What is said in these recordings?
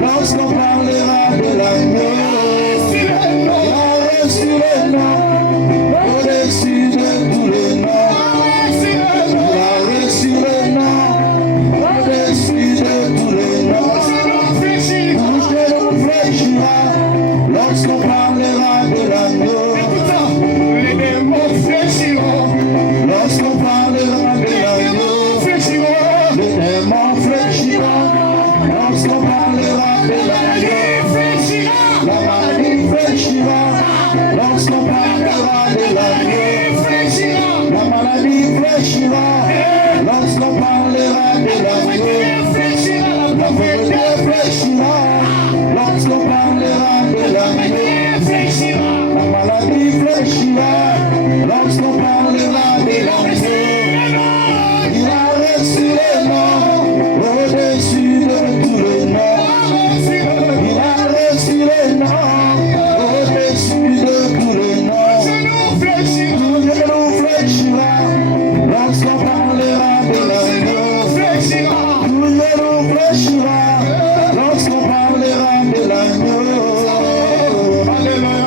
Lorsqu'on parlera de l'agneau, il a reçu le nom. La maladie fléchira lorsqu'on parlera de l'agneau. Il a reçu le nom au-dessus de tous les noms. Il a reçu le nom au-dessus de tous les noms. Tout genou fléchira lorsqu'on parlera de l'agneau. Tout genou fléchira lorsqu'on parlera de l'agneau. Alléluia.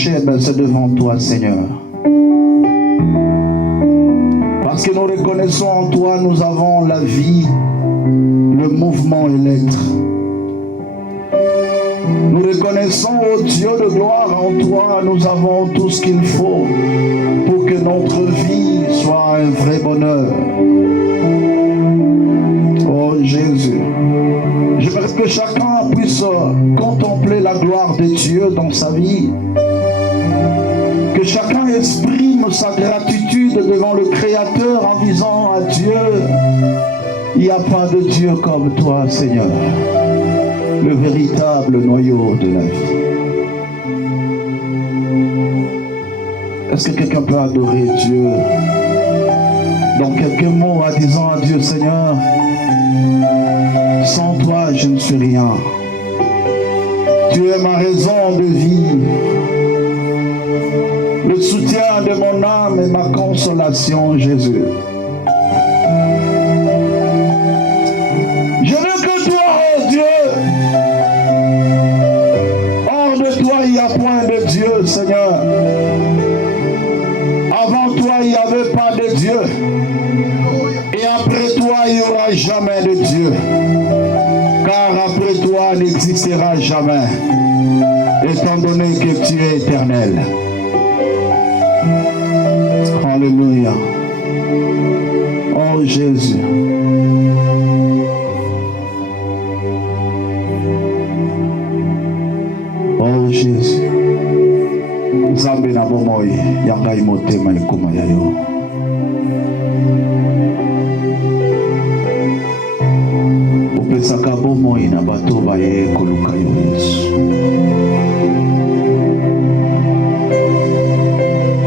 chaîne, c'est devant toi, Seigneur. Parce que nous reconnaissons en toi, nous avons la vie, le mouvement et l'être. Nous reconnaissons, ô Dieu de gloire, en toi, nous avons tout ce qu'il faut pour que notre vie soit un vrai bonheur. Oh Jésus, j'aimerais que chacun puisse contempler la gloire de Dieu dans sa vie. Que chacun exprime sa gratitude devant le Créateur en disant à Dieu, il n'y a pas de Dieu comme toi, Seigneur, le véritable noyau de la vie. Est-ce que quelqu'un peut adorer Dieu dans quelques mots en disant à Dieu, Seigneur, sans toi je ne suis rien. Tu es ma raison de vivre, le soutien de mon âme et ma consolation, Jésus. Je veux que toi, oh Dieu, hors de toi il n'y a point de Dieu, Seigneur. Avant toi il n'y avait pas de Dieu. Et après toi il n'y aura jamais de Dieu. Car après toi n'existera jamais, étant donné que tu es éternel. Alléluia. Oh Jésus. Oh Jésus. Nzambe na bomoi yangai motema ikuma yayo. Upesaka bomoi na bato baye koluka yo Yesu.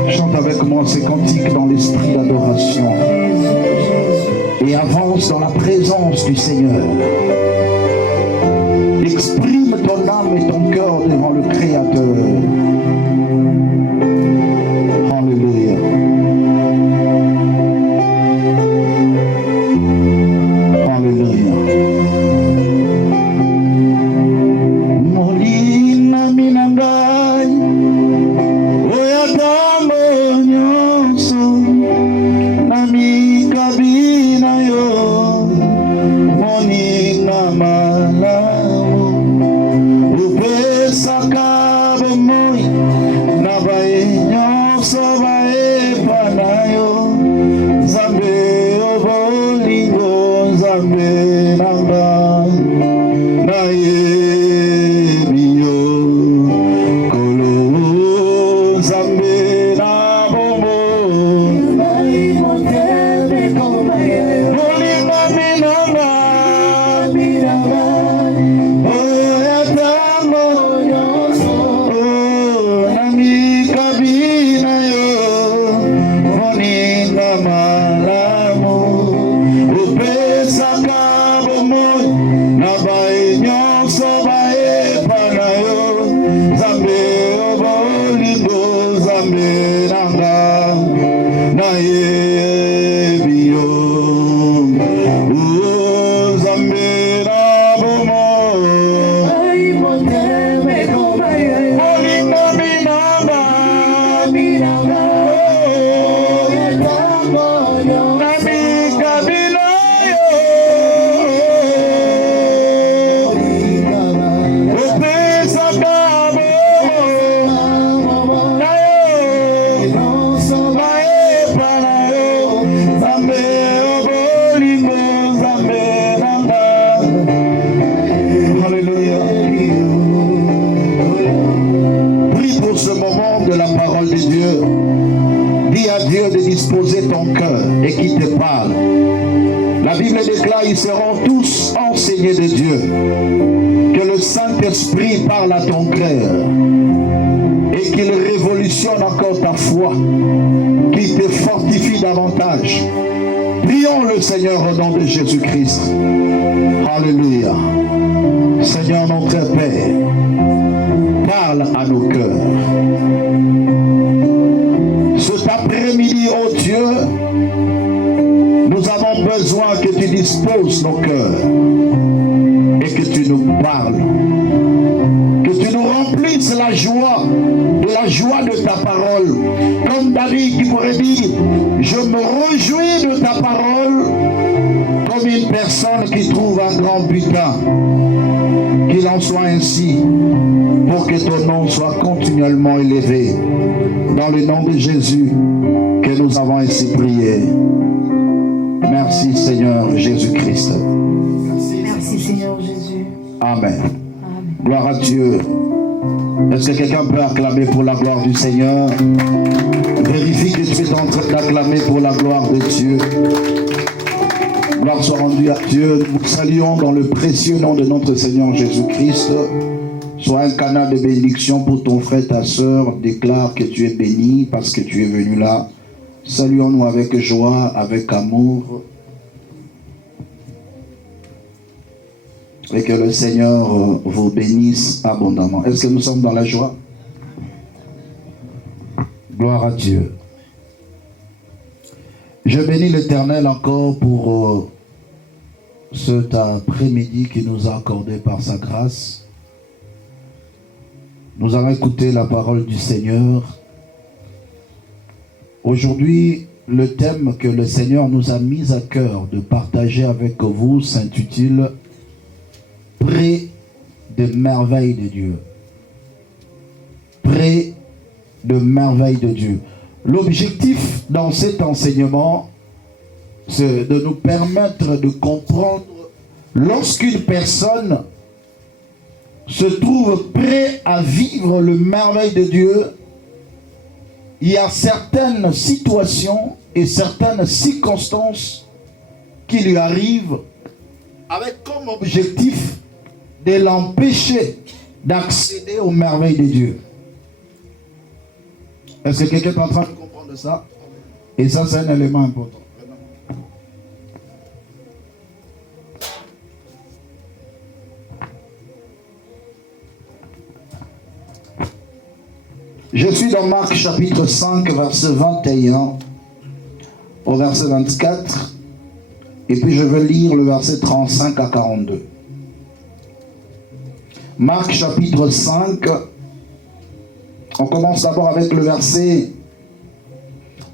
Chante avec moi ces cantiques dans l'esprit d'adoration et avance dans la présence du Seigneur. Exprime ton âme et ton cœur devant le Créateur. Alléluia. Alléluia. Molina minangai, oyatamo nyonso, nami kabina yo, moninga malamu, upesaka bomoi, nabae nyonso bae panayo, Nzambe obolingo, Nzambe nanga, naye biyo, kolo Nzambe na bombo, naye moteme komaye, molinga minanga, oyatango nyonso, nami kabina yo, moninga malamu, upesaka bomoi, nabae nyonso bae panayo, Nzambe obolingo, Nzambe nanga, naye biyo, Nzambe na bomoi, molinga minanga, nami kabila yo, upesaka bomoi, nayo bae panayo, Nzambe obolingo, Nzambe nanga. Alléluia. Prie pour ce moment de la parole de Dieu. Dis à Dieu de disposer ton cœur et qu'il te parle. La Bible déclare, ils seront tous enseignés de Dieu. Que le Saint-Esprit parle à ton cœur et qu'il révolutionne encore ta foi, qu'il te fortifie davantage. Prions le Seigneur au nom de Jésus-Christ. Alléluia. Seigneur notre Père, parle à nos cœurs. Cet après-midi, oh Dieu, nous avons besoin que tu disposes nos cœurs et que tu nous parles. Que tu nous remplisses la joie, de la joie de ta parole. Comme David qui pourrait dire, je me réjouis de ta parole, comme une personne qui trouve un grand butin. Qu'il en soit ainsi, pour que ton nom soit continuellement élevé. Dans le nom de Jésus, que nous avons ainsi prié. Merci Seigneur Jésus-Christ. Merci Seigneur Jésus. Amen. Gloire à Dieu. Est-ce que quelqu'un peut acclamer pour la gloire du Seigneur? Vérifie que tu es en train d'acclamer pour la gloire de Dieu. Gloire soit rendue à Dieu. Nous saluons dans le précieux nom de notre Seigneur Jésus-Christ. Sois un canal de bénédiction pour ton frère, ta soeur. Déclare que tu es béni parce que tu es venu là. Saluons-nous avec joie, avec amour. Et que le Seigneur vous bénisse abondamment. Est-ce que nous sommes dans la joie? Gloire à Dieu. Je bénis l'Éternel encore pour cet après-midi qu'il nous a accordé par sa grâce. Nous allons écouter la parole du Seigneur. Aujourd'hui, le thème que le Seigneur nous a mis à cœur de partager avec vous s'intitule « Près des merveilles de Dieu ». Près de merveilles de Dieu. L'objectif dans cet enseignement, c'est de nous permettre de comprendre lorsqu'une personne se trouve prêt à vivre le merveille de Dieu, il y a certaines situations et certaines circonstances qui lui arrivent avec comme objectif de l'empêcher d'accéder aux merveilles de Dieu. Est-ce que quelqu'un est en train de comprendre ça? Et ça, c'est un élément important. Je suis dans Marc chapitre 5, verset 21 au verset 24. Et puis je vais lire le verset 35 à 42. Marc chapitre 5. On commence d'abord avec le verset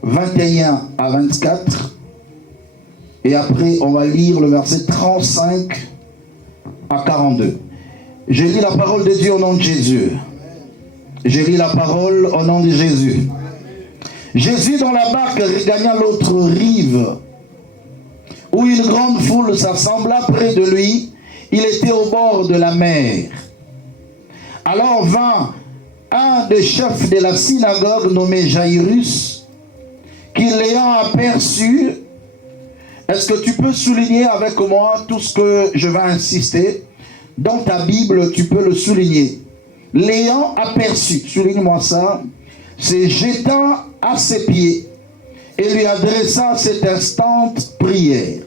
21 à 24. Et après, on va lire le verset 35 à 42. Je lis la parole de Dieu au nom de Jésus. Je lis la parole au nom de Jésus. Jésus dans la barque regagna l'autre rive, où une grande foule s'assembla près de lui. Il était au bord de la mer. Alors vint un des chefs de la synagogue nommé Jairus, qui l'ayant aperçu, est-ce que tu peux souligner avec moi tout ce que je vais insister? Dans ta Bible, tu peux le souligner. L'ayant aperçu, souligne-moi ça, se jeta à ses pieds et lui adressa cette instante prière.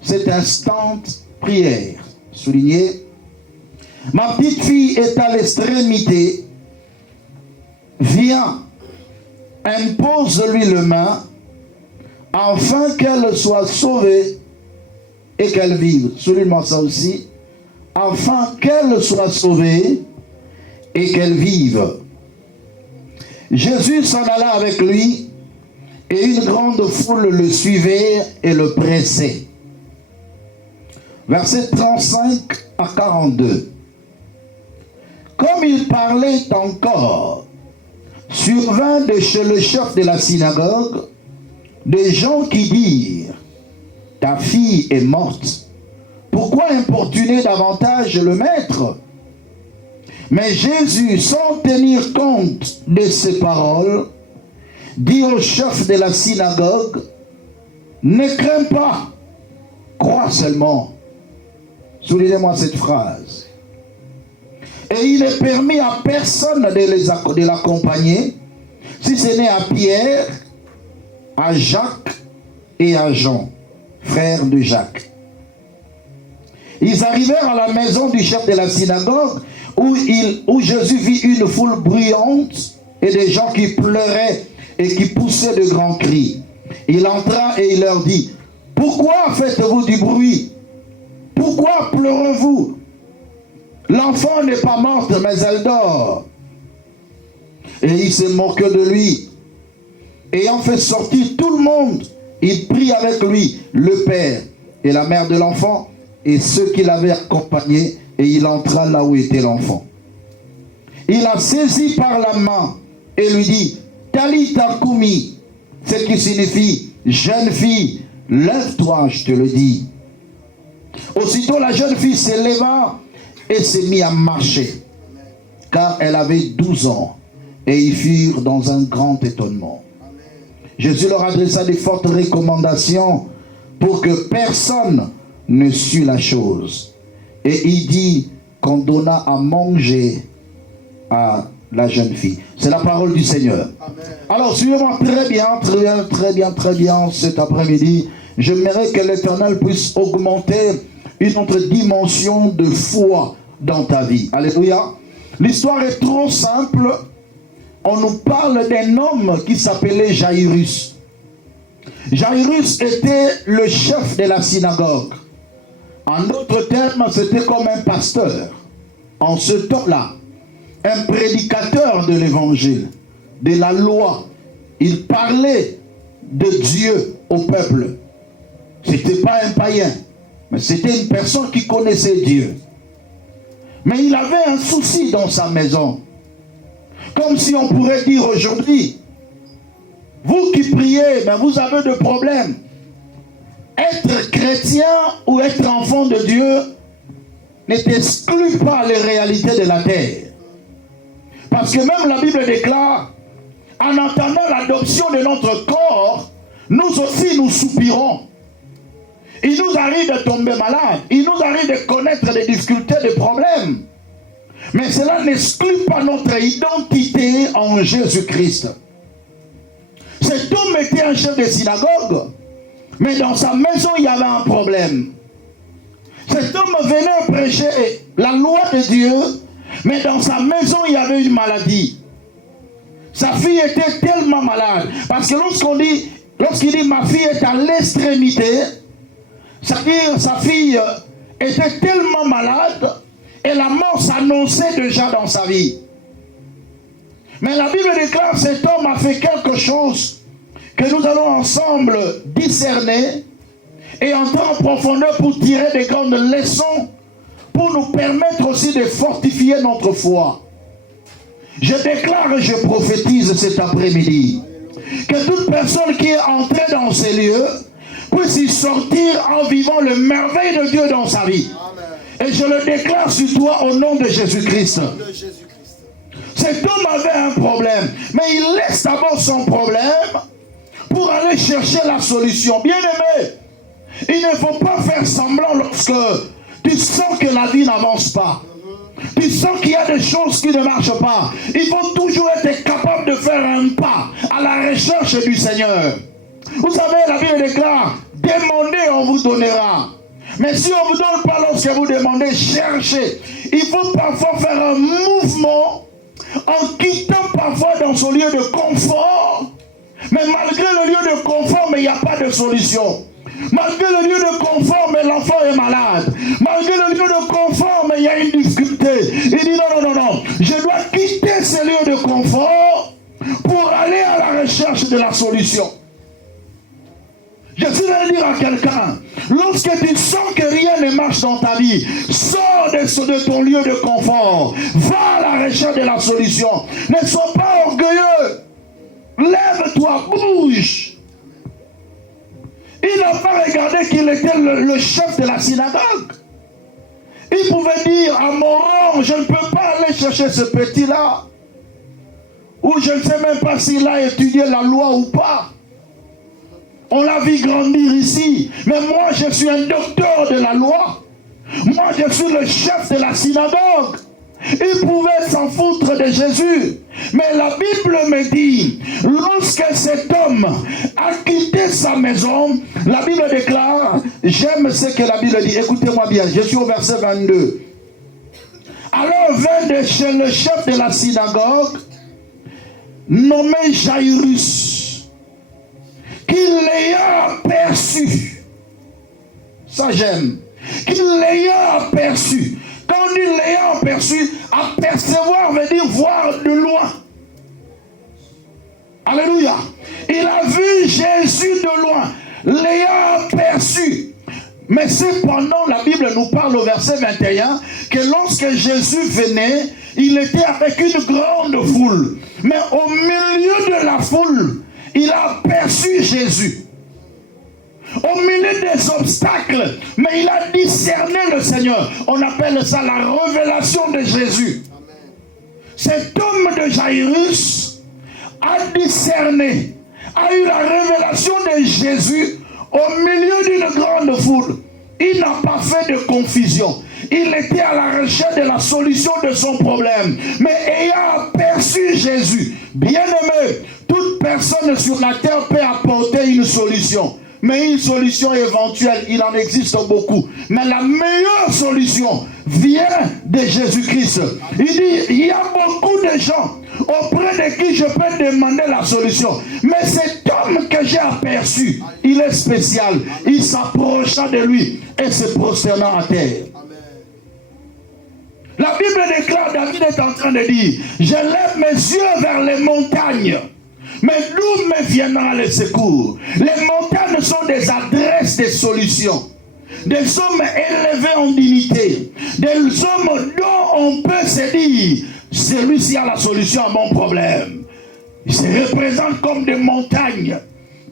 Cette instante prière. Soulignez. Ma petite fille est à l'extrémité. Viens, impose-lui le main, afin qu'elle soit sauvée et qu'elle vive. Souligne-moi ça aussi. Afin qu'elle soit sauvée et qu'elle vive. Jésus s'en alla avec lui, et une grande foule le suivait et le pressait. Verset 35 à 42. Comme il parlait encore, survint de chez le chef de la synagogue des gens qui dirent, ta fille est morte, pourquoi importuner davantage le maître? Mais Jésus, sans tenir compte de ces paroles, dit au chef de la synagogue, ne crains pas, crois seulement. Soulignez-moi cette phrase. Et il est permis à personne de l'accompagner, si ce n'est à Pierre, à Jacques et à Jean, frères de Jacques. Ils arrivèrent à la maison du chef de la synagogue, où Jésus vit une foule bruyante et des gens qui pleuraient et qui poussaient de grands cris. Il entra et il leur dit, pourquoi faites-vous du bruit? Pourquoi pleurez-vous? L'enfant n'est pas morte, mais elle dort. Et il se moquait de lui. Ayant fait sortir tout le monde, il prit avec lui le père et la mère de l'enfant et ceux qui l'avaient accompagné, et il entra là où était l'enfant. Il la saisit par la main et lui dit, Talitha Koumi, ce qui signifie, jeune fille, lève-toi, je te le dis. Aussitôt la jeune fille s'éleva et s'est mise à marcher, car elle avait 12 ans, et ils furent dans un grand étonnement. Jésus leur adressa des fortes recommandations pour que personne ne sût la chose. Et il dit qu'on donna à manger à la jeune fille. C'est la parole du Seigneur. Amen. Alors, suivez-moi très bien cet après-midi. J'aimerais que l'Éternel puisse augmenter une autre dimension de foi dans ta vie. Alléluia. L'histoire est trop simple. On nous parle d'un homme qui s'appelait Jairus. Jairus était le chef de la synagogue. En d'autres termes, c'était comme un pasteur. En ce temps-là, un prédicateur de l'évangile, de la loi. Il parlait de Dieu au peuple. Ce n'était pas un païen, mais c'était une personne qui connaissait Dieu. Mais il avait un souci dans sa maison. Comme si on pourrait dire aujourd'hui, vous qui priez, ben vous avez des problèmes. Être chrétien ou être enfant de Dieu ne t'exclut pas les réalités de la terre. Parce que même la Bible déclare, en attendant l'adoption de notre corps, nous aussi nous soupirons. Il nous arrive de tomber malade, il nous arrive de connaître des difficultés, des problèmes. Mais cela n'exclut pas notre identité en Jésus-Christ. Cet homme était un chef de synagogue, mais dans sa maison il y avait un problème. Cet homme venait prêcher la loi de Dieu, mais dans sa maison il y avait une maladie. Sa fille était tellement malade, parce que lorsqu'il dit ma fille est à l'extrémité, c'est-à-dire sa fille était tellement malade et la mort s'annonçait déjà dans sa vie. Mais la Bible déclare, cet homme a fait quelque chose que nous allons ensemble discerner et entrer en profondeur pour tirer des grandes leçons, pour nous permettre aussi de fortifier notre foi. Je déclare et je prophétise cet après-midi que toute personne qui est entrée dans ces lieux puisse y sortir en vivant le merveille de Dieu dans sa vie. Et je le déclare sur toi au nom de Jésus-Christ. Cet homme avait un problème, mais il laisse d'abord son problème pour aller chercher la solution. Bien-aimé, il ne faut pas faire semblant lorsque tu sens que la vie n'avance pas. Tu sens qu'il y a des choses qui ne marchent pas. Il faut toujours être capable de faire un pas à la recherche du Seigneur. Vous savez, la Bible déclare, demandez, on vous donnera. Mais si on ne vous donne pas lorsque vous demandez, cherchez. Il faut parfois faire un mouvement en quittant parfois dans son lieu de confort. Mais malgré le lieu de confort, mais il n'y a pas de solution. Malgré le lieu de confort, mais l'enfant est malade. Malgré le lieu de confort, mais il y a une difficulté. Il dit non. Je dois quitter ce lieu de confort pour aller à la recherche de la solution. Je voudrais dire à quelqu'un, lorsque tu sens que rien ne marche dans ta vie, sors de ton lieu de confort. Va à la recherche de la solution. Ne sois pas orgueilleux. Lève-toi, bouge. Il n'a pas regardé qu'il était le chef de la synagogue. Il pouvait dire à mon rang, je ne peux pas aller chercher ce petit-là. Ou je ne sais même pas s'il a étudié la loi ou pas. On l'a vu grandir ici. Mais moi, je suis un docteur de la loi. Moi, je suis le chef de la synagogue. Il pouvait s'en foutre de Jésus. Mais la Bible me dit, lorsque cet homme a quitté sa maison, la Bible déclare, j'aime ce que la Bible dit, écoutez-moi bien, je suis au verset 22. Alors vint de chez le chef de la synagogue, nommé Jairus, qu'il l'ayant aperçu, ça j'aime, qu'il l'ayant aperçu. Quand on dit l'ayant aperçu, apercevoir veut dire voir de loin. Alléluia. Il a vu Jésus de loin, l'ayant aperçu. Mais cependant, la Bible nous parle au verset 21 que lorsque Jésus venait, il était avec une grande foule. Mais au milieu de la foule, il a aperçu Jésus. Au milieu des obstacles, mais il a discerné le Seigneur. On appelle ça la révélation de Jésus. Cet homme de Jairus a discerné, a eu la révélation de Jésus au milieu d'une grande foule. Il n'a pas fait de confusion. Il était à la recherche de la solution de son problème. Mais ayant aperçu Jésus, bien-aimé, toute personne sur la terre peut apporter une solution. Mais une solution éventuelle, il en existe beaucoup. Mais la meilleure solution vient de Jésus-Christ. Il dit, il y a beaucoup de gens auprès de qui je peux demander la solution. Mais cet homme que j'ai aperçu, il est spécial. Il s'approcha de lui et se prosterna à terre. La Bible déclare, David est en train de dire, je lève mes yeux vers les montagnes. Mais d'où me viendra le secours? Les montagnes sont des adresses de solutions. Des hommes élevés en dignité. Des hommes dont on peut se dire, celui-ci a la solution à mon problème. Ils se représentent comme des montagnes.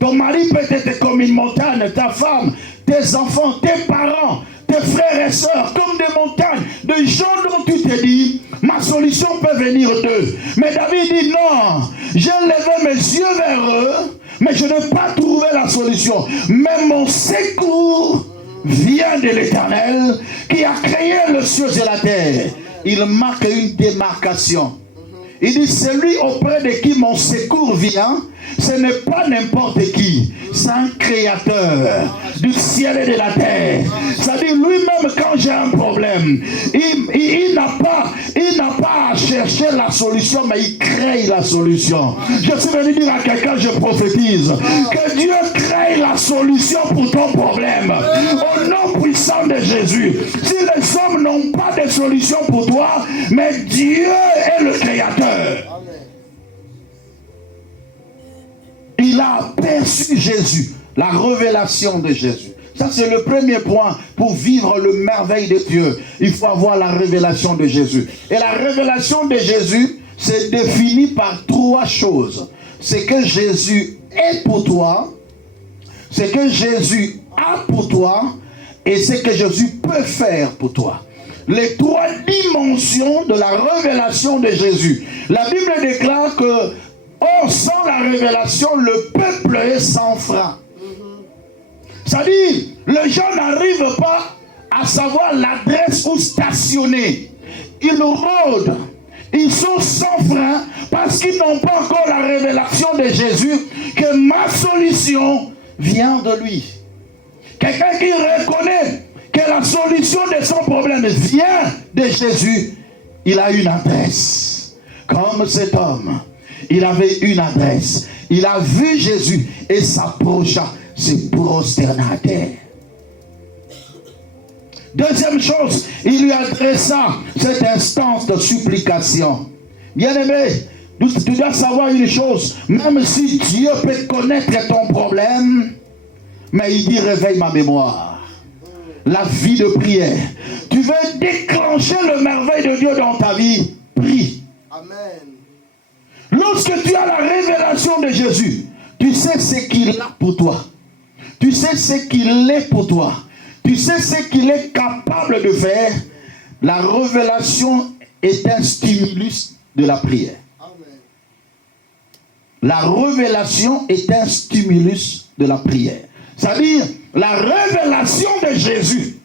Ton mari peut être comme une montagne, ta femme, tes enfants, tes parents, tes frères et sœurs, comme des montagnes, de gens dont tu te dis, ma solution peut venir d'eux. Mais David dit non, j'ai levé mes yeux vers eux, mais je n'ai pas trouvé la solution. Mais mon secours vient de l'Éternel qui a créé le ciel et la terre. Il marque une démarcation. Il dit, celui auprès de qui mon secours vient, ce n'est pas n'importe qui. C'est un créateur du ciel et de la terre. C'est-à-dire, lui-même, quand j'ai un problème, il n'a pas à chercher la solution, mais il crée la solution. Je suis venu dire à quelqu'un, je prophétise, que Dieu crée la solution pour ton problème. Au nom puissant de Jésus. Si les hommes n'ont pas de solution pour toi, mais Dieu est le créateur. Il a aperçu Jésus, la révélation de Jésus. Ça, c'est le premier point pour vivre le merveille de Dieu. Il faut avoir la révélation de Jésus. Et la révélation de Jésus, c'est défini par trois choses. C'est que Jésus est pour toi, c'est que Jésus a pour toi, et c'est que Jésus peut faire pour toi. Les trois dimensions de la révélation de Jésus. La Bible déclare que sans la révélation, le peuple est sans frein. C'est-à-dire, les gens n'arrivent pas à savoir l'adresse où stationner. Ils rôdent. Ils sont sans frein parce qu'ils n'ont pas encore la révélation de Jésus que ma solution vient de lui. Quelqu'un qui reconnaît que la solution de son problème vient de Jésus, il a une adresse. Comme cet homme, il avait une adresse. Il a vu Jésus et s'approcha, se prosterna à terre. Deuxième chose, il lui adressa cette instance de supplication. Bien-aimé, tu dois savoir une chose, même si Dieu peut connaître ton problème, mais il dit réveille ma mémoire. La vie de prière. Tu veux déclencher le merveille de Dieu dans ta vie, prie. Amen. Lorsque tu as la révélation de Jésus, tu sais ce qu'il a pour toi. Tu sais ce qu'il est pour toi. Tu sais ce qu'il est capable de faire. La révélation est un stimulus de la prière. Amen. La révélation est un stimulus de la prière. C'est-à-dire, la révélation de Jésus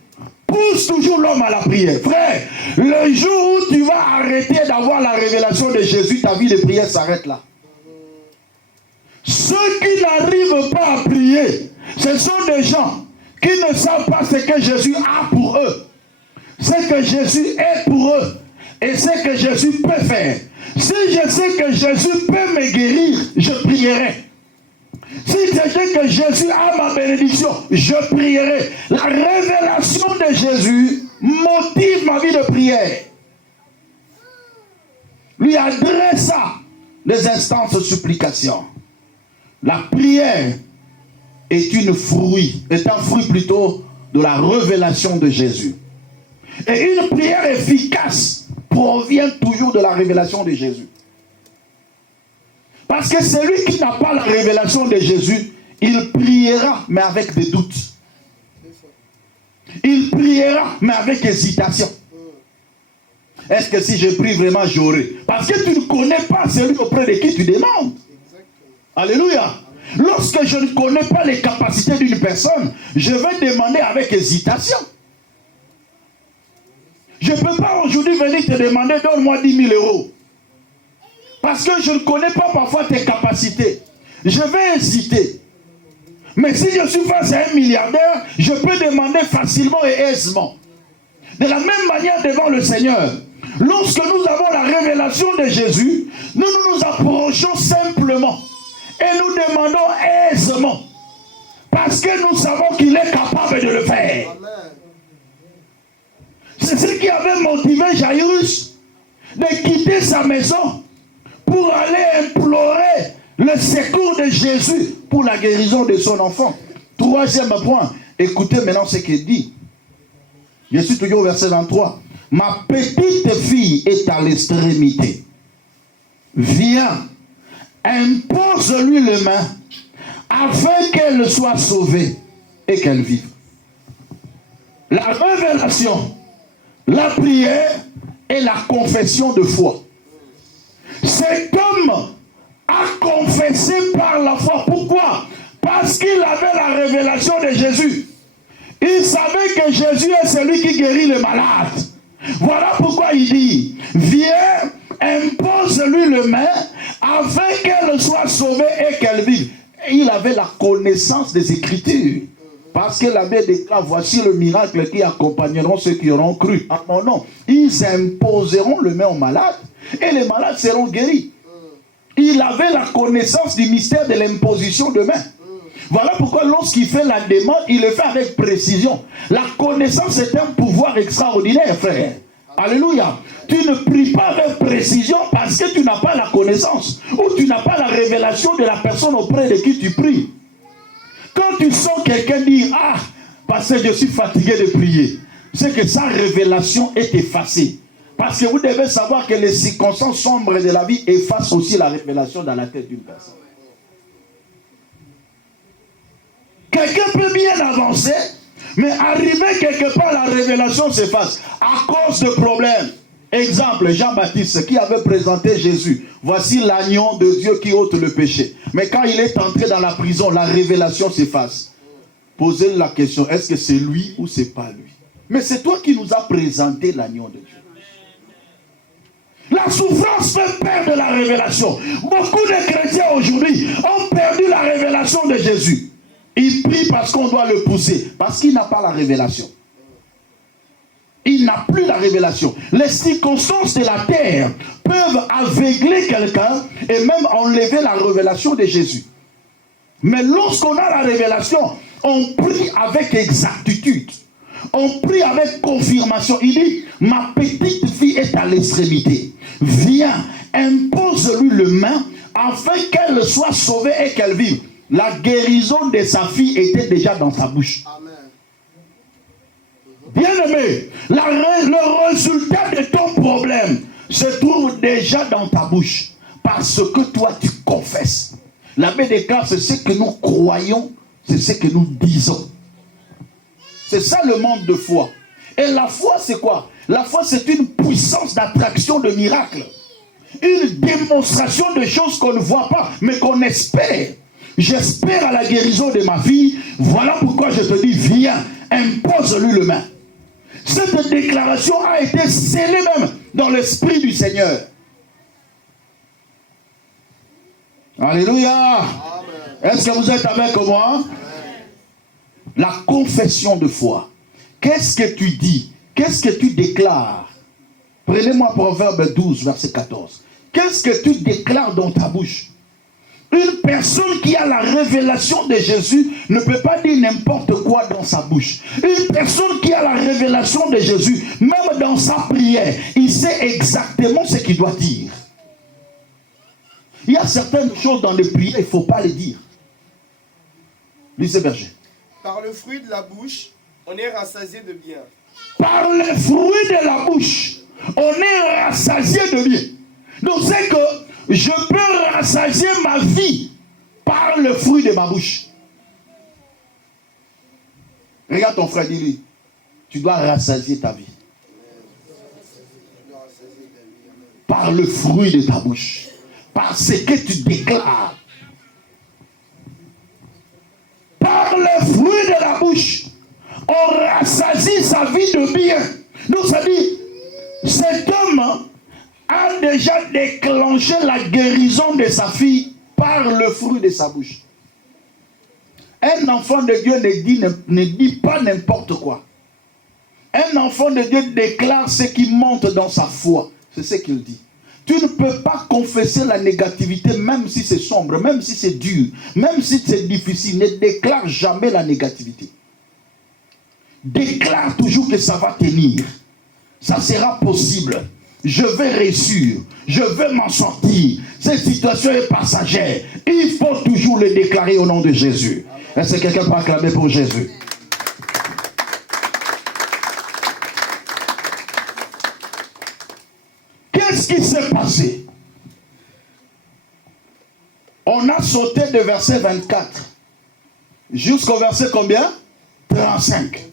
pousse toujours l'homme à la prière. Frère, le jour où tu vas arrêter d'avoir la révélation de Jésus, ta vie de prière s'arrête là. Ceux qui n'arrivent pas à prier, ce sont des gens qui ne savent pas ce que Jésus a pour eux. Ce que Jésus est pour eux. Et ce que Jésus peut faire. Si je sais que Jésus peut me guérir, je prierai. Si je sais que Jésus a ma bénédiction, je prierai. La révélation de Jésus motive ma vie de prière. Lui adressa les instances de supplication. La prière est un fruit plutôt de la révélation de Jésus. Et une prière efficace provient toujours de la révélation de Jésus. Parce que celui qui n'a pas la révélation de Jésus, il priera, mais avec des doutes. Il priera, mais avec hésitation. Est-ce que si je prie vraiment, j'aurai? Parce que tu ne connais pas celui auprès de qui tu demandes. Alléluia. Lorsque je ne connais pas les capacités d'une personne, je vais demander avec hésitation. Je ne peux pas aujourd'hui venir te demander, donne-moi 10 000 euros. Parce que je ne connais pas parfois tes capacités. Je vais hésiter. Mais si je suis face à un milliardaire, je peux demander facilement et aisément. De la même manière devant le Seigneur, lorsque nous avons la révélation de Jésus, nous nous approchons simplement et nous demandons aisément. Parce que nous savons qu'il est capable de le faire. C'est ce qui avait motivé Jairus de quitter sa maison pour aller implorer le secours de Jésus pour la guérison de son enfant. Troisième point, écoutez maintenant ce qu'il dit. Je suis toujours au verset 23. Ma petite fille est à l'extrémité. Viens, impose-lui les mains afin qu'elle soit sauvée et qu'elle vive. La révélation, la prière et la confession de foi. Cet homme a confessé par la foi. Pourquoi? Parce qu'il avait la révélation de Jésus. Il savait que Jésus est celui qui guérit les malades. Voilà pourquoi il dit, viens, impose-lui les mains afin qu'elle soit sauvée et qu'elle vive. Et il avait la connaissance des Écritures. Parce que l'abbé déclare, voici le miracle qui accompagneront ceux qui auront cru à mon nom. Ils imposeront les mains aux malades et les malades seront guéris. Il avait la connaissance du mystère de l'imposition de mains. Voilà pourquoi lorsqu'il fait la demande, il le fait avec précision. La connaissance est un pouvoir extraordinaire, frère. Alléluia. Tu ne pries pas avec précision parce que tu n'as pas la connaissance ou tu n'as pas la révélation de la personne auprès de qui tu pries. Quand tu sens quelqu'un dire, ah, parce que je suis fatigué de prier, c'est que sa révélation est effacée. Parce que vous devez savoir que les circonstances sombres de la vie effacent aussi la révélation dans la tête d'une personne. Quelqu'un peut bien avancer, mais arriver quelque part, la révélation s'efface à cause de problèmes. Exemple, Jean-Baptiste qui avait présenté Jésus. Voici l'agneau de Dieu qui ôte le péché. Mais quand il est entré dans la prison, la révélation s'efface. Posez la question, est-ce que c'est lui ou c'est pas lui? Mais c'est toi qui nous as présenté l'agneau de Dieu. La souffrance fait perdre la révélation. Beaucoup de chrétiens aujourd'hui ont perdu la révélation de Jésus. Ils prient parce qu'on doit le pousser. Parce qu'il n'a pas la révélation. Il n'a plus la révélation. Les circonstances de la terre peuvent aveugler quelqu'un et même enlever la révélation de Jésus. Mais lorsqu'on a la révélation, on prie avec exactitude. On prie avec confirmation. Il dit, ma petite fille est à l'extrémité. Viens, impose-lui les mains afin qu'elle soit sauvée et qu'elle vive. La guérison de sa fille était déjà dans sa bouche. Amen. Bien-aimé, le résultat de ton problème se trouve déjà dans ta bouche. Parce que toi, tu confesses. L'abbé déclare, c'est ce que nous croyons, c'est ce que nous disons. C'est ça le monde de foi. Et la foi, c'est quoi? La foi, c'est une puissance d'attraction de miracles. Une démonstration de choses qu'on ne voit pas, mais qu'on espère. J'espère à la guérison de ma fille. Voilà pourquoi je te dis, viens, impose-lui les mains. Cette déclaration a été scellée même dans l'esprit du Seigneur. Alléluia. Est-ce que vous êtes avec moi? Amen. La confession de foi. Qu'est-ce que tu dis? Qu'est-ce que tu déclares? Prenez-moi Proverbe 12, verset 14. Qu'est-ce que tu déclares dans ta bouche? Une personne qui a la révélation de Jésus ne peut pas dire n'importe quoi dans sa bouche. Une personne qui a la révélation de Jésus, même dans sa prière, il sait exactement ce qu'il doit dire. Il y a certaines choses dans les prières, il ne faut pas les dire. Lisez, berger. Par le fruit de la bouche, on est rassasié de bien. Par le fruit de la bouche, on est rassasié de bien. Donc c'est que je peux rassasier ma vie par le fruit de ma bouche. Regarde ton frère, dis-lui, tu dois rassasier ta vie. Par le fruit de ta bouche. Par ce que tu déclares. Par le fruit de la bouche, on rassasie sa vie de bien. Donc ça dit, cet homme a déjà déclenché la guérison de sa fille par le fruit de sa bouche. Un enfant de Dieu ne dit pas n'importe quoi. Un enfant de Dieu déclare ce qui monte dans sa foi. C'est ce qu'il dit. Tu ne peux pas confesser la négativité, même si c'est sombre, même si c'est dur, même si c'est difficile. Ne déclare jamais la négativité. Déclare toujours que ça va tenir. Ça sera possible. Je vais réussir. Je vais m'en sortir. Cette situation est passagère. Il faut toujours le déclarer au nom de Jésus. Est-ce que quelqu'un peut acclamer pour Jésus? Qu'est-ce qui s'est passé? On a sauté de verset 24 jusqu'au verset combien? 35.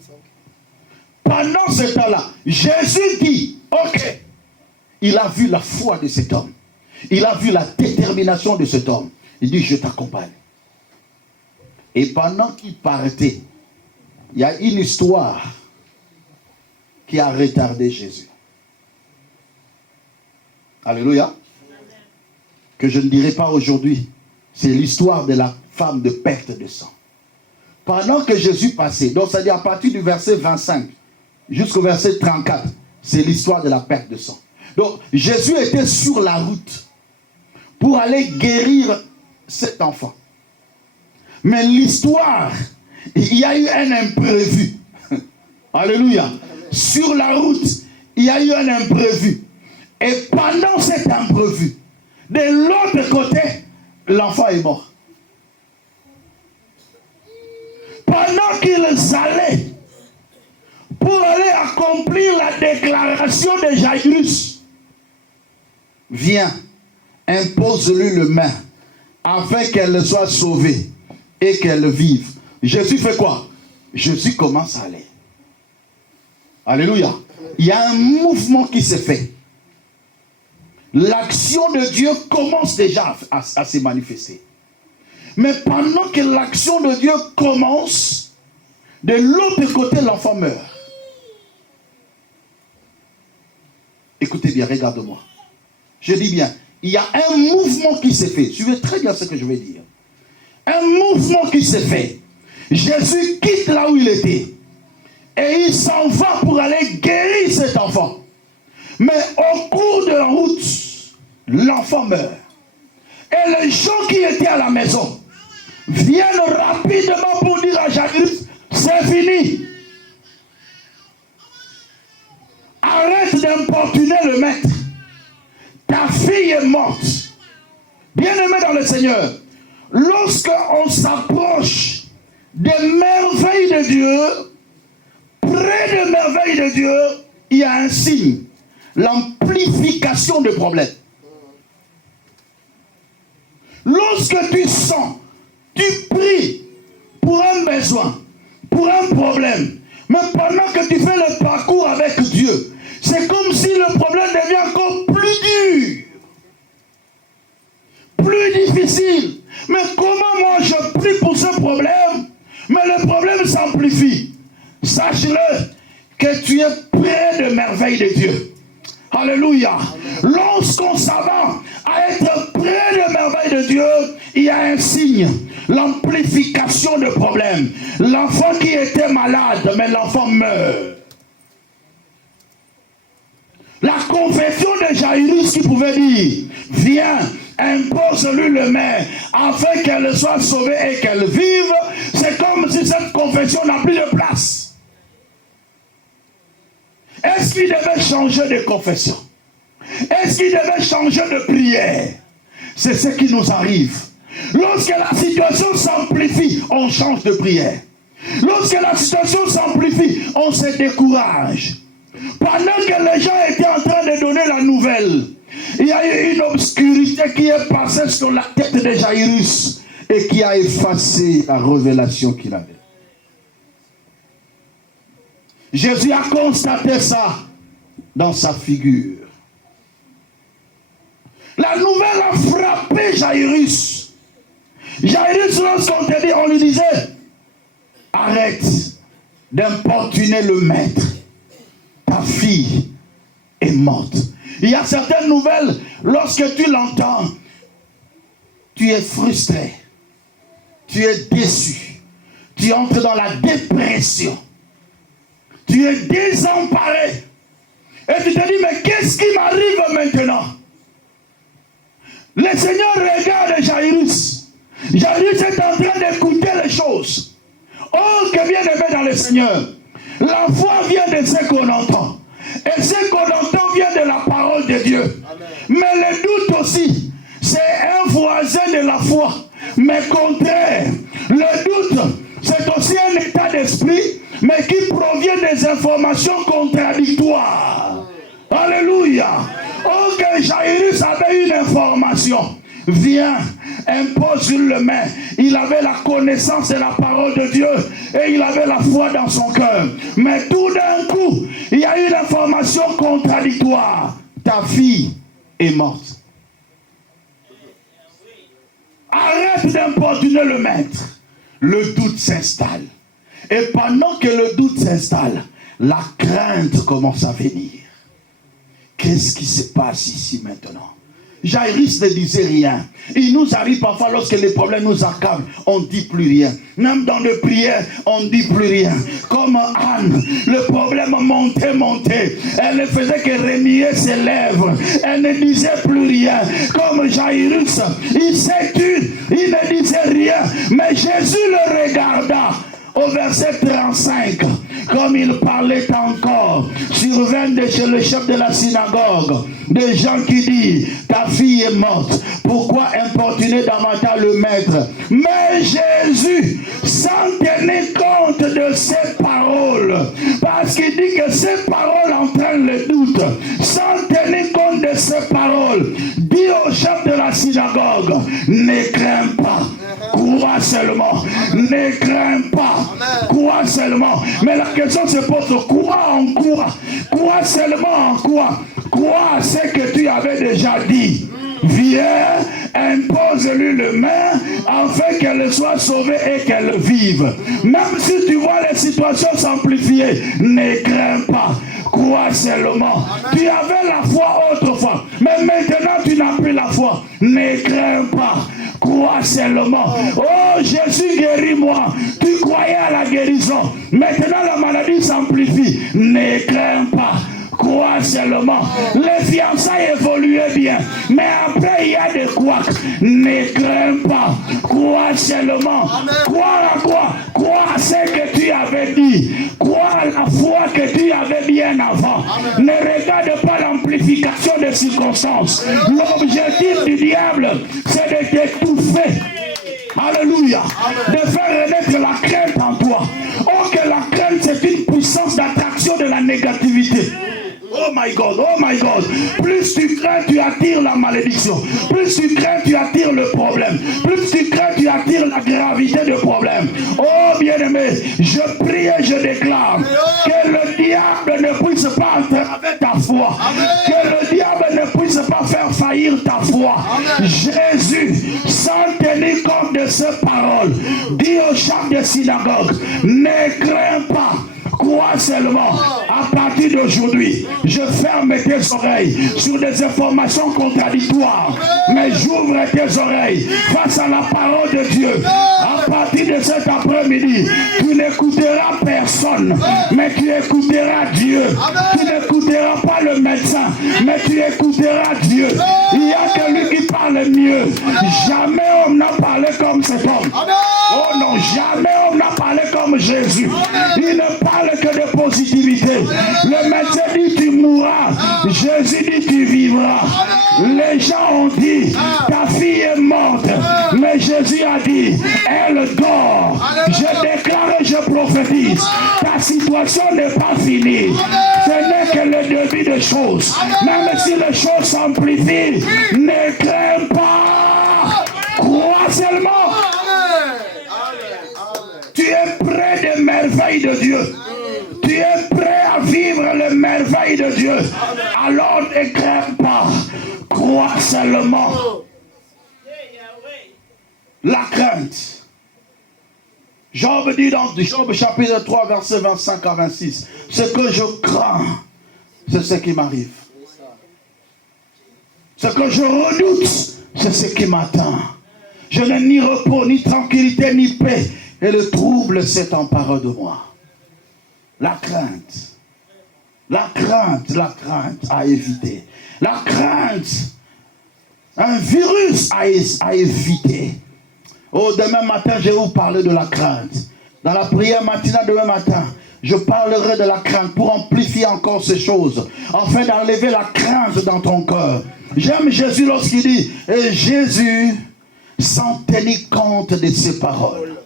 Pendant ce temps-là, Jésus dit, ok, il a vu la foi de cet homme. Il a vu la détermination de cet homme. Il dit, je t'accompagne. Et pendant qu'il partait, il y a une histoire qui a retardé Jésus. Alléluia. Que je ne dirai pas aujourd'hui. C'est l'histoire de la femme de perte de sang. Pendant que Jésus passait, donc c'est-à-dire à partir du verset 25 jusqu'au verset 34, c'est l'histoire de la perte de sang. Donc Jésus était sur la route pour aller guérir cet enfant. Mais l'histoire, il y a eu un imprévu. Alléluia. Sur la route, il y a eu un imprévu. Et pendant cet imprévu, de l'autre côté, l'enfant est mort. Pendant qu'ils allaient pour aller accomplir la déclaration de Jairus, viens, impose-lui le main afin qu'elle soit sauvée et qu'elle vive. Jésus fait quoi? Jésus commence à aller. Alléluia. Il y a un mouvement qui se fait. L'action de Dieu commence déjà à se manifester. Mais pendant que l'action de Dieu commence, de l'autre côté, l'enfant meurt. Écoutez bien, regarde-moi. Je dis bien, il y a un mouvement qui se fait. Suivez très bien ce que je vais dire. Un mouvement qui se fait. Jésus quitte là où il était. Et il s'en va pour aller guérir cet enfant. Mais au cours de la route, l'enfant meurt. Et les gens qui étaient à la maison viennent rapidement pour dire à Jairus, c'est fini. Arrête d'importuner le maître. Ta fille est morte. Bien-aimé dans le Seigneur, lorsqu'on s'approche des merveilles de Dieu, près des merveilles de Dieu, il y a un signe. L'amplification des problèmes. Lorsque tu sens, tu pries pour un besoin, pour un problème, mais pendant que tu fais le parcours avec Dieu, c'est comme si le problème devient encore plus dur, plus difficile. Mais comment moi je prie pour ce problème, mais le problème s'amplifie. Sache-le que tu es près de merveilles de Dieu. Alléluia. Lorsqu'on s'avance à être près de merveilles de Dieu, il y a un signe. L'amplification de problèmes. L'enfant qui était malade, mais l'enfant meurt. La confession de Jairus qui pouvait dire, viens, impose-lui le main afin qu'elle soit sauvée et qu'elle vive, c'est comme si cette confession n'a plus de place. Est-ce qu'il devait changer de confession? Est-ce qu'il devait changer de prière? C'est ce qui nous arrive. Lorsque la situation s'amplifie, on change de prière. Lorsque la situation s'amplifie, on se décourage. Pendant que les gens étaient en train de donner la nouvelle, il y a eu une obscurité qui est passée sur la tête de Jairus et qui a effacé la révélation qu'il avait. Jésus a constaté ça dans sa figure. La nouvelle a frappé Jairus. Jairus, lorsqu'on te dit, on lui disait, arrête d'importuner le maître. Ta fille est morte. Il y a certaines nouvelles, lorsque tu l'entends, tu es frustré, tu es déçu, tu entres dans la dépression, tu es désemparé. Et tu te dis, mais qu'est-ce qui m'arrive maintenant? Le Seigneur regarde Jairus. Jairus est en train d'écouter les choses. Oh, que bien aimé dans le Seigneur. La foi vient de ce qu'on entend. Et ce qu'on entend vient de la parole de Dieu. Amen. Mais le doute aussi, c'est un voisin de la foi. Mais contraire, le doute, c'est aussi un état d'esprit, mais qui provient des informations contradictoires. Alléluia. Oh, que Jairus avait une information. Viens, impose sur le main. Il avait la connaissance de la parole de Dieu et il avait la foi dans son cœur. Mais tout d'un coup, il y a une information contradictoire. Ta fille est morte. Arrête d'importuner le maître. Le doute s'installe. Et pendant que le doute s'installe, la crainte commence à venir. Qu'est-ce qui se passe ici maintenant? Jairus ne disait rien. Il nous arrive parfois lorsque les problèmes nous accablent, on ne dit plus rien. Même dans les prières, on ne dit plus rien. Comme Anne, le problème montait. Elle ne faisait que remuer ses lèvres. Elle ne disait plus rien. Comme Jairus, il s'est tu, il ne disait rien. Mais Jésus le regarda. Au verset 35, comme il parlait encore, survint de chez le chef de la synagogue des gens qui disent, ta fille est morte, pourquoi importuner davantage le maître? Mais Jésus, sans tenir compte de ces paroles, parce qu'il dit que ces paroles entraînent le doute, sans tenir compte de ces paroles, dit au chef de la synagogue, ne crains pas. Crois seulement, ne crains pas, crois seulement. Mais la question se pose, crois en quoi? Crois seulement en quoi? Crois à ce que tu avais déjà dit. Viens, impose-lui le main afin qu'elle soit sauvée et qu'elle vive. Même si tu vois les situations s'amplifier, ne crains pas. Crois seulement. Tu avais la foi autrefois, mais maintenant tu n'as plus la foi. Ne crains pas. Crois seulement. Oh, Jésus guéris-moi. Tu croyais à la guérison. Maintenant la maladie s'amplifie. Ne crains pas. Crois seulement. Les fiançailles évoluaient bien. Mais après il y a des couacs. Ne crains pas. Crois seulement. Crois à quoi? Crois à ce que tu avais dit. Crois à la foi que tu avais bien avant. Amen. Ne regarde pas l'amplification des circonstances. L'objectif du diable, c'est de t'étouffer. Alléluia. Amen. De faire renaître la crainte en toi. Oh, que la crainte, c'est une puissance d'attraction de la négativité. Oh my God, oh my God. Plus tu crains, tu attires la malédiction. Plus tu crains, tu attires le problème. Plus tu crains, tu attires la gravité du problème. Oh bien-aimé, je prie et je déclare que le diable ne puisse pas entraver ta foi. Que le diable ne puisse pas faire faillir ta foi. Jésus, sans tenir compte de ces paroles, dit au chef de synagogue, ne crains pas. Crois seulement. À partir d'aujourd'hui, je ferme tes oreilles sur des informations contradictoires, mais j'ouvre tes oreilles face à la parole de Dieu. À partir de cet après-midi, tu n'écouteras personne, mais tu écouteras Dieu. Tu n'écouteras pas le médecin, mais tu écouteras Dieu. Il y a que lui qui parle mieux. Jamais homme n'a parlé comme cet homme. Oh non, jamais homme n'a parlé comme Jésus. Il ne parle que de positivité. Le médecin dit tu mourras. Jésus dit tu vivras. Les gens ont dit ta fille est morte. Mais Jésus Jésus a dit, elle dort. Je déclare et je prophétise. Ta situation n'est pas finie. Ce n'est que le début des choses. Même si les choses s'amplifient, ne crains pas. Crois seulement. Tu es près des merveilles de Dieu. Tu es prêt à vivre les merveilles de Dieu. Alors ne crains pas. Crois seulement. La crainte. Job dit dans Job chapitre 3 verset 25 à 26. Ce que je crains, c'est ce qui m'arrive. Ce que je redoute, c'est ce qui m'attend. Je n'ai ni repos, ni tranquillité, ni paix. Et le trouble s'est emparé de moi. La crainte. La crainte à éviter. La crainte. Un virus à éviter. Oh, demain matin, je vais vous parler de la crainte. Dans la prière matinale demain matin, je parlerai de la crainte pour amplifier encore ces choses. Afin d'enlever la crainte dans ton cœur. J'aime Jésus lorsqu'il dit, et Jésus, sans tenir compte de ses paroles.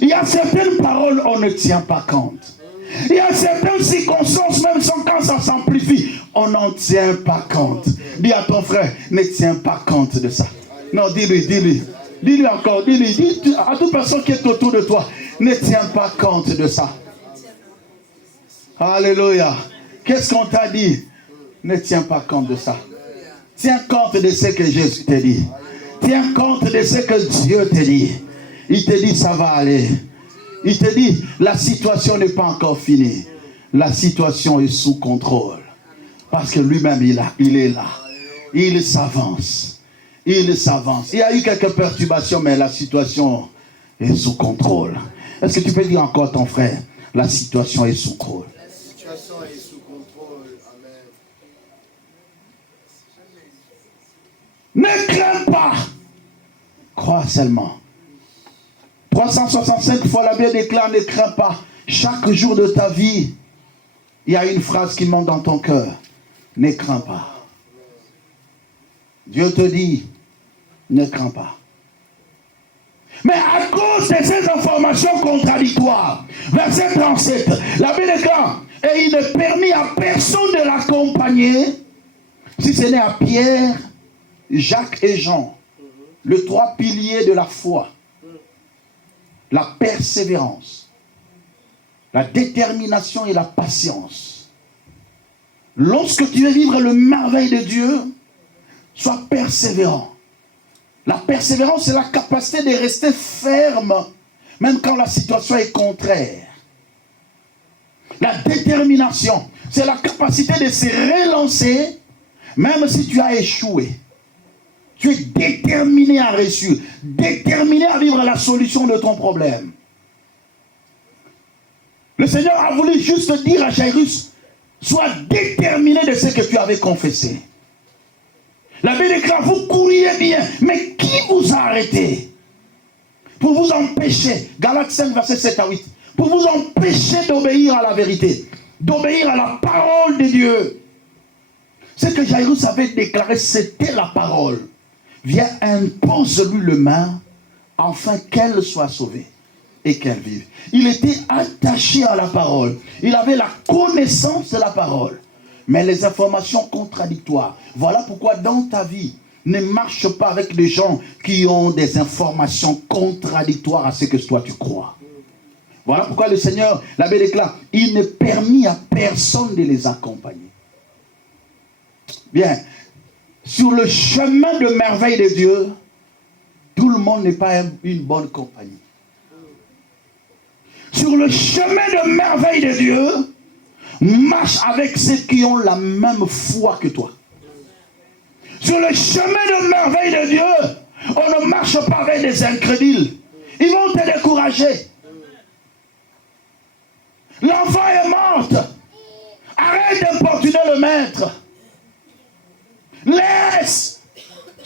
Il y a certaines paroles, on ne tient pas compte. Il y a certaines circonstances, même quand ça s'amplifie, on n'en tient pas compte. Dis à ton frère, ne tiens pas compte de ça. Non, dis-lui. Dis-lui encore, dis à toute personne qui est autour de toi, ne tiens pas compte de ça. Alléluia. Qu'est-ce qu'on t'a dit? Ne tiens pas compte de ça. Tiens compte de ce que Jésus t'a dit. Tiens compte de ce que Dieu t'a dit. Il te dit, ça va aller. Il te dit, la situation n'est pas encore finie. La situation est sous contrôle. Parce que lui-même, il est là. Il s'avance. Il s'avance. Il y a eu quelques perturbations, mais la situation est sous contrôle. Est-ce que tu peux dire encore à ton frère, la situation est sous contrôle? La situation est sous contrôle. Amen. Ne crains pas. Crois seulement. 365 fois la Bible déclare, ne crains pas. Chaque jour de ta vie, il y a une phrase qui monte dans ton cœur. Ne crains pas. Dieu te dit, ne crains pas. Mais à cause de ces informations contradictoires, verset 37, la Bible déclare, et il ne permit à personne de l'accompagner, si ce n'est à Pierre, Jacques et Jean, les trois piliers de la foi. La persévérance, la détermination et la patience. Lorsque tu veux vivre le merveille de Dieu, sois persévérant. La persévérance, c'est la capacité de rester ferme, même quand la situation est contraire. La détermination, c'est la capacité de se relancer, même si tu as échoué. Tu es déterminé à réussir, déterminé à vivre la solution de ton problème. Le Seigneur a voulu juste dire à Jairus, sois déterminé de ce que tu avais confessé. La Bible déclare, vous couriez bien, mais qui vous a arrêté? Pour vous empêcher, Galates 5, verset 7 à 8, pour vous empêcher d'obéir à la vérité, d'obéir à la parole de Dieu. Ce que Jairus avait déclaré, c'était la parole. Viens, impose-lui le main, afin qu'elle soit sauvée et qu'elle vive. Il était attaché à la parole. Il avait la connaissance de la parole. Mais les informations contradictoires. Voilà pourquoi dans ta vie, ne marche pas avec des gens qui ont des informations contradictoires à ce que toi tu crois. Voilà pourquoi le Seigneur, la Bible déclare, il ne permit à personne de les accompagner. Bien. Sur le chemin de merveille de Dieu, tout le monde n'est pas une bonne compagnie. Sur le chemin de merveille de Dieu, marche avec ceux qui ont la même foi que toi. Sur le chemin de merveille de Dieu, on ne marche pas avec des incrédules. Ils vont te décourager. L'enfant est morte. Arrête d'importuner le maître. Laisse.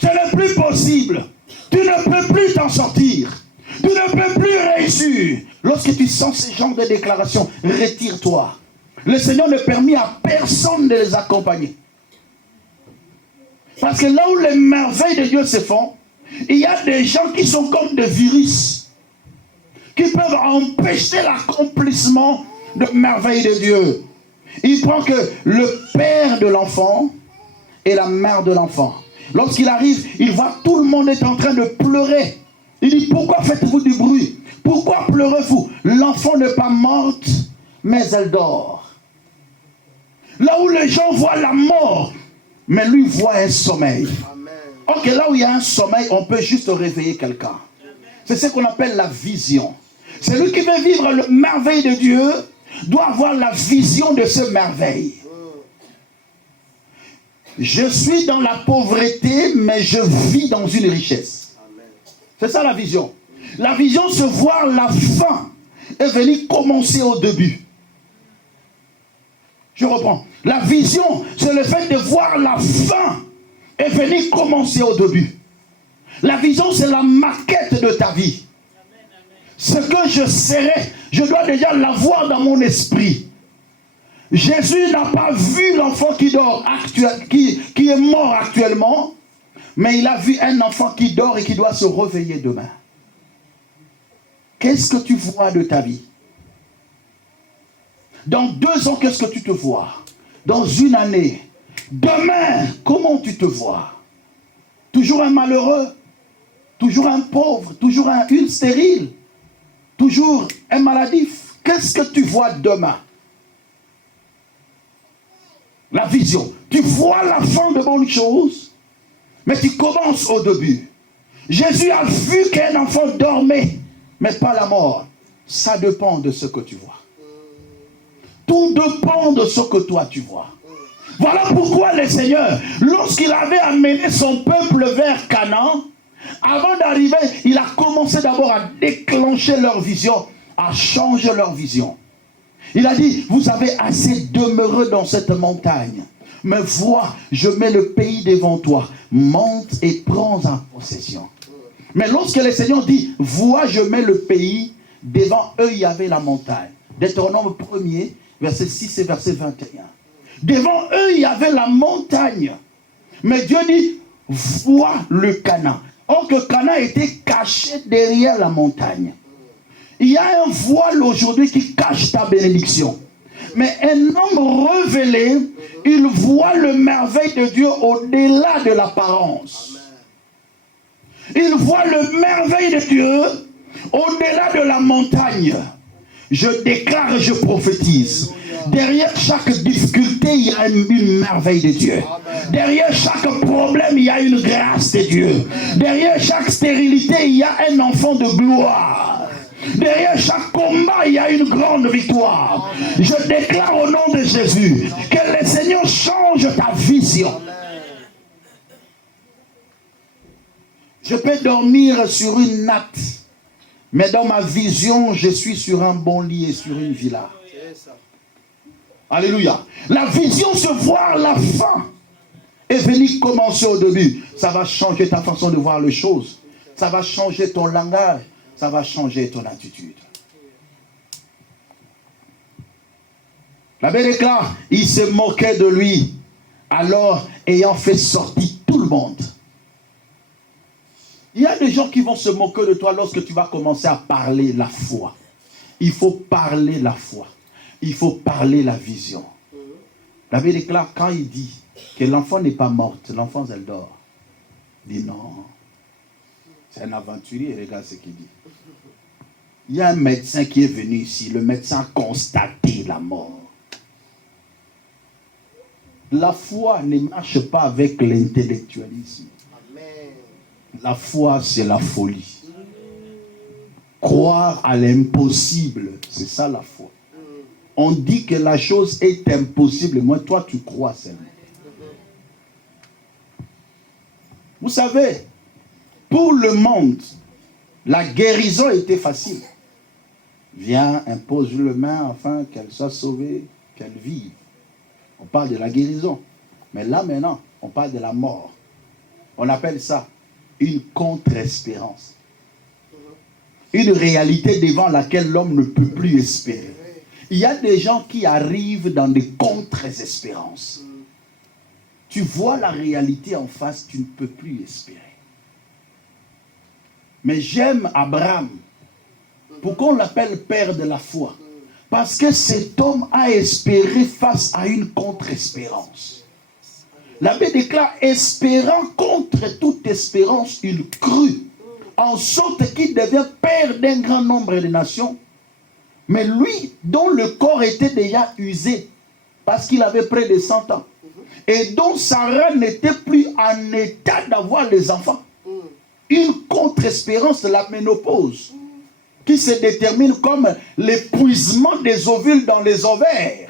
Ce n'est plus possible. Tu ne peux plus t'en sortir. Tu ne peux plus réussir. Lorsque tu sens ce genre de déclaration, retire-toi. Le Seigneur ne permet à personne de les accompagner. Parce que là où les merveilles de Dieu se font, Il y a des gens qui sont comme des virus, qui peuvent empêcher l'accomplissement de merveilles de Dieu. Il prend que le père de l'enfant et la mère de l'enfant. Lorsqu'il arrive, il voit tout le monde est en train de pleurer. Il dit, pourquoi faites-vous du bruit? Pourquoi pleurez-vous? L'enfant n'est pas morte, mais elle dort. Là où les gens voient la mort, mais lui voit un sommeil. Ok, là où il y a un sommeil, on peut juste réveiller quelqu'un. C'est ce qu'on appelle la vision. Celui qui veut vivre le merveille de Dieu doit avoir la vision de ce merveille. Je suis dans la pauvreté, mais je vis dans une richesse. C'est ça la vision. La vision, c'est voir la fin et venir commencer au début. Je reprends. La vision, c'est le fait de voir la fin et venir commencer au début. La vision, c'est la maquette de ta vie. Ce que je serai, je dois déjà l'avoir dans mon esprit. Jésus n'a pas vu l'enfant qui dort, qui est mort actuellement, mais il a vu un enfant qui dort et qui doit se réveiller demain. Qu'est-ce que tu vois de ta vie? Dans 2 ans, qu'est-ce que tu te vois? Dans 1 année? Demain, comment tu te vois? Toujours un malheureux? Toujours un pauvre? Toujours une stérile? Toujours un maladif? Qu'est-ce que tu vois demain? La vision. Tu vois la fin de bonnes choses, mais tu commences au début. Jésus a vu qu'un enfant dormait, mais pas la mort. Ça dépend de ce que tu vois. Tout dépend de ce que toi tu vois. Voilà pourquoi le Seigneur, lorsqu'il avait amené son peuple vers Canaan, avant d'arriver, il a commencé d'abord à déclencher leur vision, à changer leur vision. Il a dit, vous avez assez demeuré dans cette montagne. Mais vois, je mets le pays devant toi. Monte et prends en possession. Mais lorsque le Seigneur dit, vois, je mets le pays, devant eux, il y avait la montagne. Deutéronome 1er, verset 6 et verset 21. Devant eux, il y avait la montagne. Mais Dieu dit, vois le Canaan. Or que Canaan était caché derrière la montagne. Il y a un voile aujourd'hui qui cache ta bénédiction. Mais un homme révélé, il voit le merveille de Dieu au-delà de l'apparence. Il voit le merveille de Dieu au-delà de la montagne. Je déclare et je prophétise. Derrière chaque difficulté, il y a une merveille de Dieu. Derrière chaque problème, il y a une grâce de Dieu. Derrière chaque stérilité, il y a un enfant de gloire. Derrière chaque combat, il y a une grande victoire. Je déclare au nom de Jésus que le Seigneur change ta vision. Je peux dormir sur une natte, mais dans ma vision, je suis sur un bon lit et sur une villa. Alléluia. La vision, c'est voir la fin et venir commencer au début. Ça va changer ta façon de voir les choses. Ça va changer ton langage. Ça va changer ton attitude. La Bible déclare, il se moquait de lui, alors ayant fait sortir tout le monde. Il y a des gens qui vont se moquer de toi lorsque tu vas commencer à parler la foi. Il faut parler la foi. Il faut parler la vision. La Bible déclare, quand il dit que l'enfant n'est pas morte, l'enfant elle dort. Il dit non. C'est un aventurier, regarde ce qu'il dit. Il y a un médecin qui est venu ici. Le médecin a constaté la mort. La foi ne marche pas avec l'intellectualisme. La foi, c'est la folie. Croire à l'impossible, c'est ça la foi. On dit que la chose est impossible, moi, toi, tu crois seulement. Vous savez, pour le monde, la guérison était facile. Viens, impose le main afin qu'elle soit sauvée, qu'elle vive. On parle de la guérison. Mais là, maintenant, on parle de la mort. On appelle ça une contre-espérance. Une réalité devant laquelle l'homme ne peut plus espérer. Il y a des gens qui arrivent dans des contre-espérances. Tu vois la réalité en face, tu ne peux plus espérer. Mais j'aime Abraham. Pourquoi on l'appelle père de la foi? Parce que cet homme a espéré face à une contre-espérance. La Bible déclare, espérant contre toute espérance, il crut, en sorte qu'il devient père d'un grand nombre de nations. Mais lui, dont le corps était déjà usé, parce qu'il avait près de 100 ans, et dont Sarah n'était plus en état d'avoir les enfants. Une contre-espérance de la ménopause, qui se détermine comme l'épuisement des ovules dans les ovaires.